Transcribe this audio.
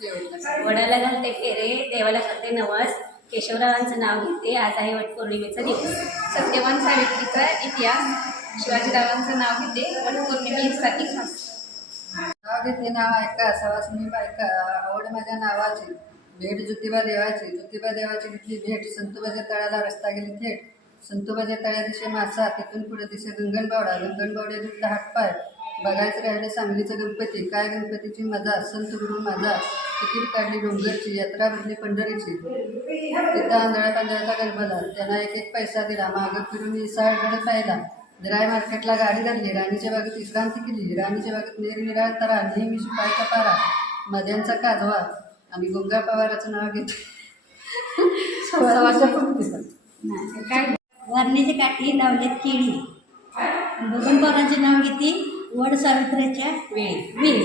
वडाला घालते फेरे, देवाला करते नवस, केशवरावांचं नाव घेते. आज आहे वटपौर्णिमेचा दिवस. सत्यवान सावित्रीचा इतिहास, शिवाजीरावांचं नाव घेते. वटपौर्णिमेसाठी खास नाव घेते नाव ऐका, सवासनी बायका, आवड माझ्या नावाची, भेट ज्योतिबा देवाची, ज्योतिबा देवाची घेतली भेट. संतोबाच्या तळ्याला रस्ता गेली थेट, संतोबाच्या तळ्या दिशे मासा, तिथून पुढे दिसे गंगणबावडा, गंगणबावड्या जुटला हातपाय. बघायचं राहिले सांगलीचं गणपती, काय गणपतीची मजा, संत गुरु माझा. तिकीट काढली डोंगरची, यात्रा भरली पंढरीची, तिथं आंधळ्या पांढऱ्याचा गरबला. त्यांना एक एक पैसा दिला, मागं फिरून इसाळगड पाहिला. द्राय मार्केटला गाडी धरली, राणीच्या बागेत विश्रांती केली. राणीच्या बागेत निरनिराळ तरा, नेहमी शिपाईचा पारा, मध्यांचा काजवा. आम्ही गोंगा पवाराचं नाव घेतो. सवाच्या पंक्तीचं काय वरण्याची काठी लावल्यात केळी, बबन पवारांचे नाव घेते. वड सावित्र्याच्या वेळी.